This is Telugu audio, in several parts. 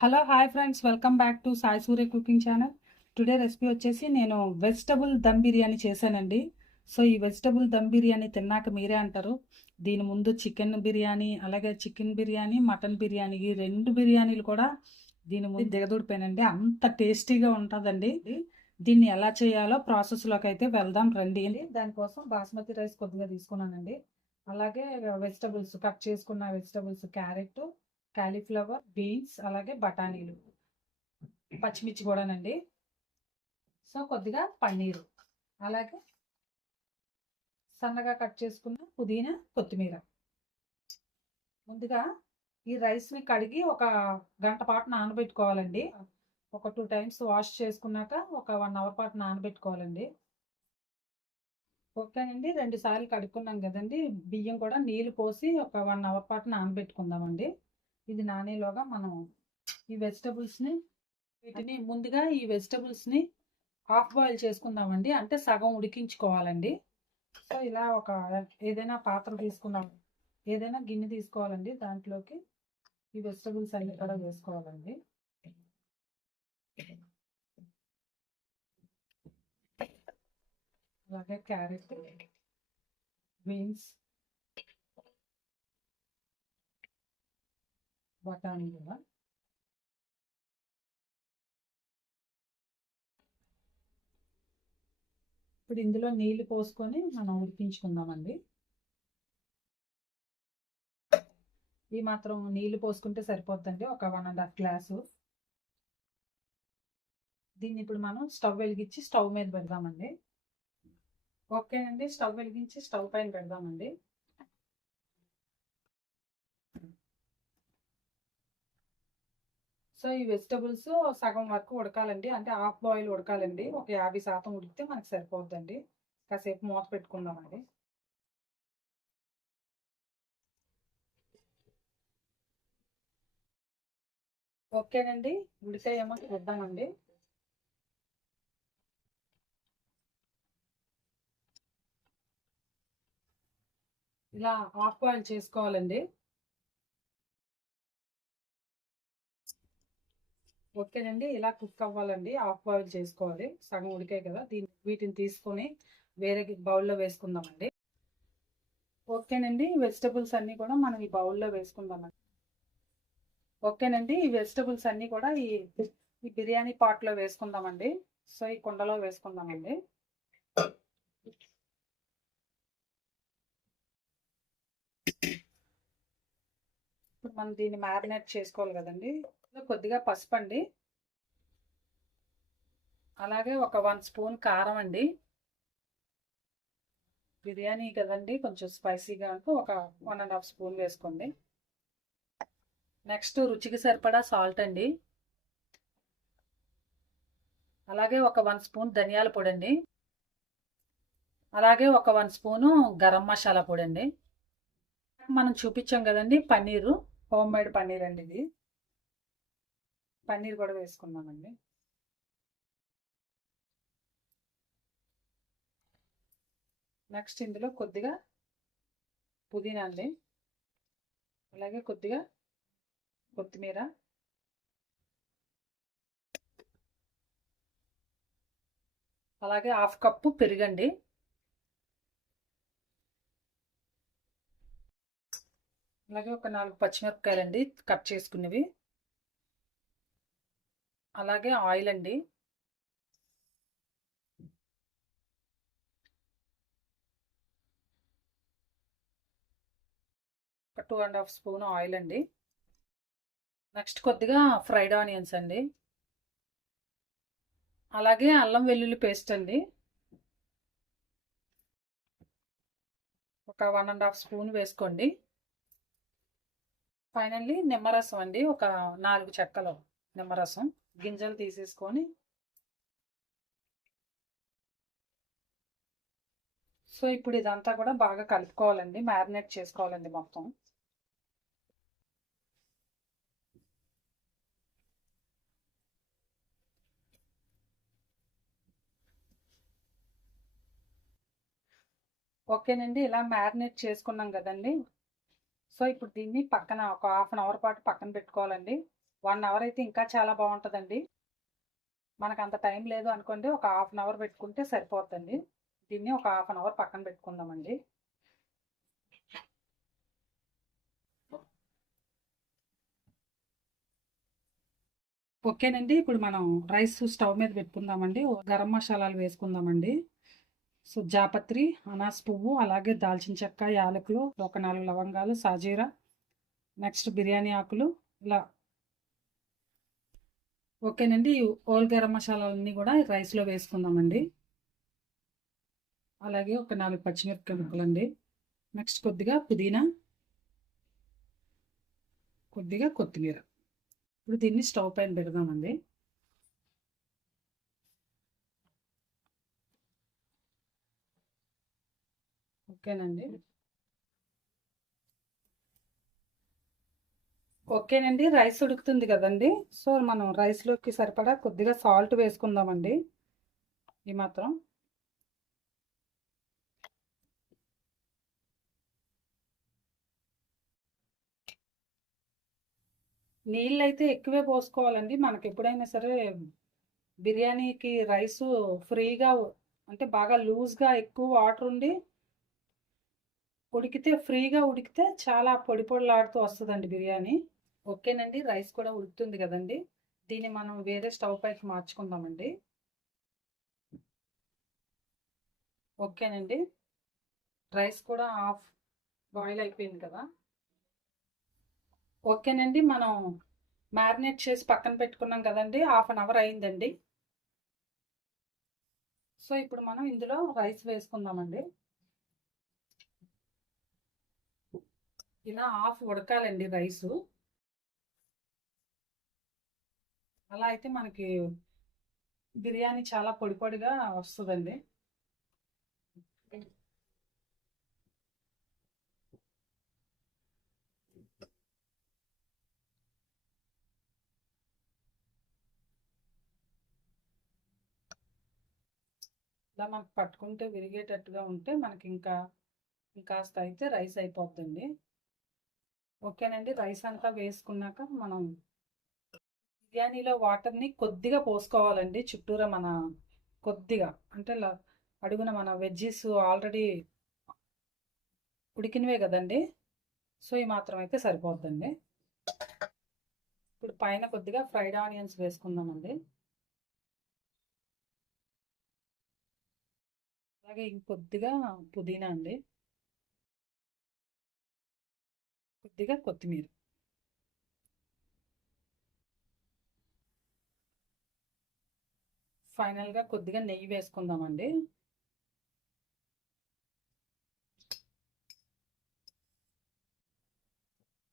Hello hi friends, welcome back to Sai Surya cooking channel. Today recipe వచ్చేసి నేను వెజిటబుల్ దమ్ బిర్యానీ చేశానండి. సో ఈ వెజిటబుల్ దమ్ బిర్యానీ తిన్నాక మీరే అంటారు, దీని ముందు చికెన్ బిర్యానీ, అలాగే చికెన్ బిర్యానీ, మటన్ బిర్యానీ, ఈ రెండు బిర్యానీలు కూడా దీని ముందు దిగదూడిపోయానండి. అంత టేస్టీగా ఉంటుందండి. దీన్ని ఎలా చేయాలో ప్రాసెస్లోకి అయితే వెళ్దాం రండి. దానికోసం బాస్మతి రైస్ కొద్దిగా తీసుకున్నానండి. అలాగే వెజిటబుల్స్ కట్ చేసుకున్న వెజిటబుల్స్, క్యారెట్, కాలీఫ్లవర్, బీన్స్, అలాగే బఠానీలు, పచ్చిమిర్చి కూడానండి. సో కొద్దిగా పన్నీరు, అలాగే సన్నగా కట్ చేసుకున్న పుదీనా, కొత్తిమీర. ముందుగా ఈ రైస్ని కడిగి ఒక గంట పాటు నానబెట్టుకోవాలండి. ఒక 2 టైమ్స్ వాష్ చేసుకున్నాక ఒక 1 అవర్ పాటు నానబెట్టుకోవాలండి. ఓకేనండి, 2 సార్లు కడుక్కున్నాం కదండి. బియ్యం కూడా నీళ్ళు పోసి ఒక 1 అవర్ పాటు నానబెట్టుకుందామండి. ఇది నానేలోగా మనం ఈ వెజిటబుల్స్ని ముందుగా ఈ వెజిటబుల్స్ని హాఫ్ బాయిల్ చేసుకుందామండి, అంటే సగం ఉడికించుకోవాలండి. సో ఇలా ఒక ఏదైనా పాత్ర తీసుకున్నాం, ఏదైనా గిన్నె తీసుకోవాలండి. దాంట్లోకి ఈ వెజిటబుల్స్ అన్ని కూడా వేసుకోవాలండి. అలాగే క్యారెట్, బీన్స్, బఠానీ కూడా. ఇప్పుడు ఇందులో నీళ్లు పోసుకొని మనం ఉడికించుకుందామండి. ఈ మాత్రం నీళ్లు పోసుకుంటే సరిపోద్దండి, ఒక 1.5 గ్లాసు. దీన్ని ఇప్పుడు మనం స్టవ్ వెలిగించి స్టవ్ మీద పెడదామండి. ఓకేనండి, స్టవ్ వెలిగించి స్టవ్ పైన పెడదామండి. సో ఈ వెజిటబుల్స్ సగం వరకు ఉడకాలండి, అంటే హాఫ్ బాయిల్ ఉడకాలండి. ఒక 50% ఉడికితే మనకు సరిపోద్దండి. కాసేపు మూత పెట్టుకుందామండి. ఓకేనండి, ఉడికాయేమో చూద్దామండి. ఇలా హాఫ్ బాయిల్ చేసుకోవాలండి. ఓకేనండి, ఇలా కుక్ అవ్వాలండి, హాఫ్ బాయిల్ చేసుకోవాలి. సగం ఉడికాయి కదా, వీటిని తీసుకొని వేరే బౌల్లో వేసుకుందామండి. ఓకేనండి, వెజిటబుల్స్ అన్నీ కూడా మనం ఈ బౌల్లో వేసుకుందామండి. ఓకేనండి, ఈ వెజిటబుల్స్ అన్నీ కూడా ఈ బిర్యానీ పాట్లో వేసుకుందామండి. సో ఈ కుండలో వేసుకుందామండి. ఇప్పుడు మనం దీన్ని మ్యారినేట్ చేసుకోవాలి కదండి. కొద్దిగా పసుపు అండి, అలాగే ఒక 1 స్పూన్ కారం అండి. బిర్యానీ కదండి, కొంచెం స్పైసీగా ఒక 1.5 స్పూన్ వేసుకోండి. నెక్స్ట్ రుచికి సరిపడా సాల్ట్ అండి, అలాగే ఒక 1 స్పూన్ ధనియాల పొడి అండి, అలాగే ఒక 1 స్పూను గరం మసాలా పొడి అండి. మనం చూపించాం కదండి పన్నీరు, హోమ్ మేడ్ పన్నీర్ అండి ఇది. పన్నీర్ కూడా వేసుకుందామండి. నెక్స్ట్ ఇందులో కొద్దిగా పుదీనా అండి, అలాగే కొద్దిగా కొత్తిమీర, అలాగే హాఫ్ కప్పు పెరుగండి, అలాగే ఒక 4 పచ్చిమిరపకాయలండి కట్ చేసుకునేవి, అలాగే ఆయిల్ అండి, ఒక 2.5 స్పూన్ ఆయిల్ అండి. నెక్స్ట్ కొద్దిగా ఫ్రైడ్ ఆనియన్స్ అండి, అలాగే అల్లం వెల్లుల్లి పేస్ట్ అండి, ఒక 1.5 స్పూన్ వేసుకోండి. ఫైనల్లీ నిమ్మరసం అండి, ఒక 4 చెక్కలు నిమ్మరసం, గింజలు తీసేసుకొని. సో ఇప్పుడు ఇదంతా కూడా బాగా కలుపుకోవాలండి, మ్యారినేట్ చేసుకోవాలండి మొత్తం. ఓకేనండి, ఇలా మ్యారినేట్ చేసుకున్నాం కదండి. సో ఇప్పుడు దీన్ని పక్కన ఒక 1/2 అవర్ పాటు పక్కన పెట్టుకోవాలండి. 1 అవర్ అయితే ఇంకా చాలా బాగుంటుందండి. మనకు అంత టైం లేదు అనుకోండి, ఒక హాఫ్ అన్ అవర్ పెట్టుకుంటే సరిపోతుందండి. దీన్ని ఒక హాఫ్ అన్ అవర్ పక్కన పెట్టుకుందామండి. ఓకేనండి, ఇప్పుడు మనం రైస్ స్టవ్ మీద పెట్టుకుందామండి. గరం మసాలాలు వేసుకుందామండి. సో జాపత్రి, అనాస్ పువ్వు, అలాగే దాల్చిన చెక్క, యాలకులు, ఒక 4 లవంగాలు, సాజీరా, నెక్స్ట్ బిర్యానీ ఆకులు, ఇలా. ఓకేనండి, ఓల్ గరం మసాలాలన్నీ కూడా రైస్లో వేసుకుందామండి. అలాగే ఒక 4 పచ్చిమిరపకాయ ముక్కలండి. నెక్స్ట్ కొద్దిగా పుదీనా, కొద్దిగా కొత్తిమీర. ఇప్పుడు దీన్ని స్టవ్ పైన పెడదామండి. ఓకేనండి. ఓకేనండి, రైస్ ఉడుకుతుంది కదండి. సో మనం రైస్లోకి సరిపడా కొద్దిగా సాల్ట్ వేసుకుందామండి. ఈ మాత్రం. నీళ్ళు అయితే ఎక్కువే పోసుకోవాలండి. మనకి ఎప్పుడైనా సరే బిర్యానీకి రైసు ఫ్రీగా, అంటే బాగా లూజ్గా ఎక్కువ వాటర్ ఉండి ఉడికితే, ఫ్రీగా ఉడికితే చాలా పొడి పొడిలాడుతూ వస్తుందండి బిర్యానీ. ఓకేనండి, రైస్ కూడా ఉడుకుతుంది కదండి. దీన్ని మనం వేరే స్టవ్ పైకి మార్చుకుందామండి. ఓకేనండి, రైస్ కూడా హాఫ్ బాయిల్ అయిపోయింది కదా. ఓకేనండి, మనం మ్యారినేట్ చేసి పక్కన పెట్టుకున్నాం కదండి, హాఫ్ అన్ అవర్ అయిందండి. సో ఇప్పుడు మనం ఇందులో రైస్ వేసుకుందామండి. ఇలా హాఫ్ ఉడకాలండి రైసు. అలా అయితే మనకి బిర్యానీ చాలా పొడి పొడిగా వస్తుందండి. ఇలా మనకు పట్టుకుంటే విరిగేటట్టుగా ఉంటే మనకి ఇంకాస్త అయితే రైస్ అయిపోతుంది. ఓకేనండి, రైస్ అంతా వేసుకున్నాక మనం బిర్యానీలో వాటర్ని కొద్దిగా పోసుకోవాలండి. చుట్టూరా మన కొద్దిగా, అంటే అడుగున మన వెజ్జెస్ ఆల్రెడీ ఉడికినవే కదండి. సో ఈ మాత్రం అయితే సరిపోద్దండి. ఇప్పుడు పైన కొద్దిగా ఫ్రైడ్ ఆనియన్స్ వేసుకుందామండి. అలాగే ఇంకొద్దిగా పుదీనా అండి, కొద్దిగా కొత్తిమీర. ఫైనల్గా కొద్దిగా నెయ్యి వేసుకుందామండి.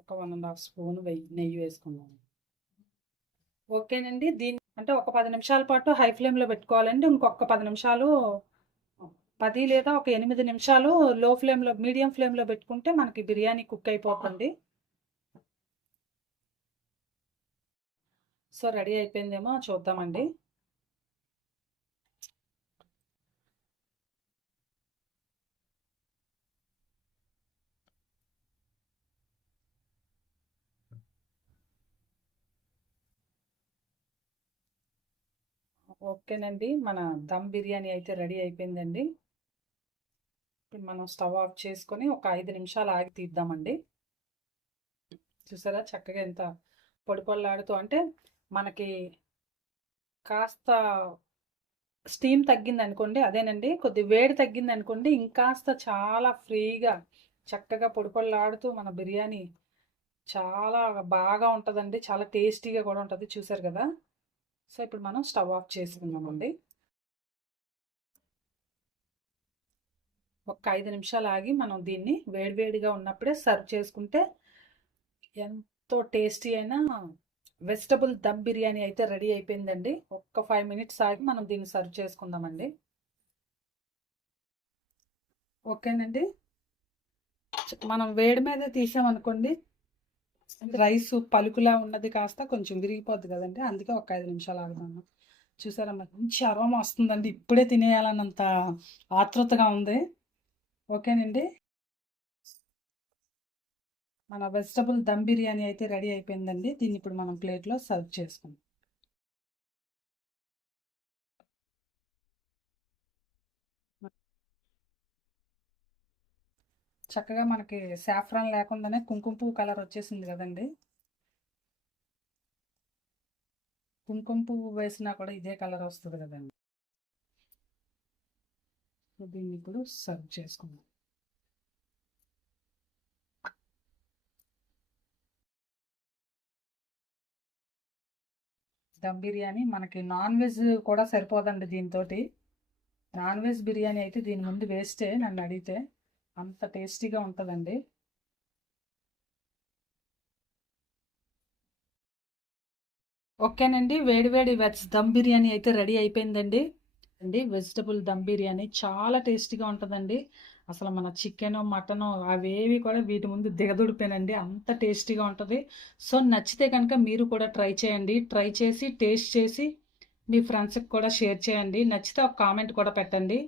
ఒక 1.5 స్పూన్ నెయ్యి వేసుకుందాం. ఓకేనండి, దీన్ని అంటే ఒక 10 నిమిషాల పాటు హై ఫ్లేమ్లో పెట్టుకోవాలండి. ఇంకొక 10 నిమిషాలు, 10 లేదా ఒక 8 నిమిషాలు లో ఫ్లేమ్లో, మీడియం ఫ్లేమ్లో పెట్టుకుంటే మనకి బిర్యానీ కుక్ అయిపోతుంది. సో రెడీ అయిపోయిందేమో చూద్దామండి. ఓకేనండి, మన దమ్ బిర్యానీ అయితే రెడీ అయిపోయిందండి. ఇప్పుడు మనం స్టవ్ ఆఫ్ చేసుకొని ఒక 5 నిమిషాలు ఆగి తీద్దామండి. చూసారా చక్కగా ఎంత పొడి పొడిలాడుతూ, అంటే మనకి కాస్త స్టీమ్ తగ్గింది అనుకోండి, అదేనండి, కొద్ది వేడి తగ్గింది అనుకోండి, ఇంకాస్త చాలా ఫ్రీగా చక్కగా పొడి పొడిలాడుతూ మన బిర్యానీ చాలా బాగా ఉంటుందండి. చాలా టేస్టీగా కూడా ఉంటుంది. చూసారు కదా. సో ఇప్పుడు మనం స్టవ్ ఆఫ్ చేసుకుందామండి. ఒక 5 నిమిషాలు ఆగి మనం దీన్ని వేడివేడిగా ఉన్నప్పుడే సర్వ్ చేసుకుంటే ఎంతో టేస్టీ అయిన వెజిటబుల్ దమ్ బిర్యానీ అయితే రెడీ అయిపోయిందండి. ఒక్క 5 మినిట్స్ ఆగి మనం దీన్ని సర్వ్ చేసుకుందామండి. ఓకేనండి, మనం వేడి మీద తీసామనుకోండి, రైస్ పలుకులా ఉన్నది కాస్త కొంచెం విరిగిపోద్ది కదండి. అందుకే ఒక 5 నిమిషాలు ఆగుదాము. చూసారా, మంచి అరోమా వస్తుందండి. ఇప్పుడే తినేయాలన్నంత ఆతృతగా ఉంది. ఓకేనండి. మన వెజిటబుల్ దమ్ బిర్యానీ అయితే రెడీ అయిపోయిందండి. దీన్ని ఇప్పుడు మనం ప్లేట్లో సర్వ్ చేసుకుందాం. చక్కగా మనకి సాఫ్రాన్ లేకుండానే కుంకుమ పువ్వు కలర్ వచ్చేసింది కదండి. కుంకుమ పువ్వు వేసినా కూడా ఇదే కలర్ వస్తుంది కదండి. దీన్ని ఇప్పుడు సర్వ్ చేసుకుందాం. దమ్ బిర్యానీ మనకి నాన్ వెజ్ కూడా సరిపోదండి దీంతో. నాన్ వెజ్ బిర్యానీ అయితే దీని ముందు వేస్టే నన్ను అడిగితే, అంత టేస్టీగా ఉంటుందండి. ఓకేనండి, వేడివేడి వెజ్ దమ్ బిర్యానీ అయితే రెడీ అయిపోయిందండి. వెజిటబుల్ దమ్ బిర్యానీ చాలా టేస్టీగా ఉంటుందండి. అసలు మన చికెన్ మటన్ అవేవి కూడా వీటి ముందు దిగదుడిపోయానండి, అంత టేస్టీగా ఉంటుంది. సో నచ్చితే కనుక మీరు కూడా ట్రై చేయండి. ట్రై చేసి టేస్ట్ చేసి మీ ఫ్రెండ్స్కి కూడా షేర్ చేయండి. నచ్చితే ఒక కామెంట్ కూడా పెట్టండి.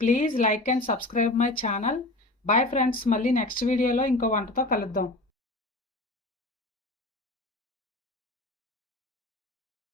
Please like and subscribe my channel. Bye friends, మళ్ళీ నెక్స్ట్ వీడియోలో ఇంకో వంటతో కలుద్దాం.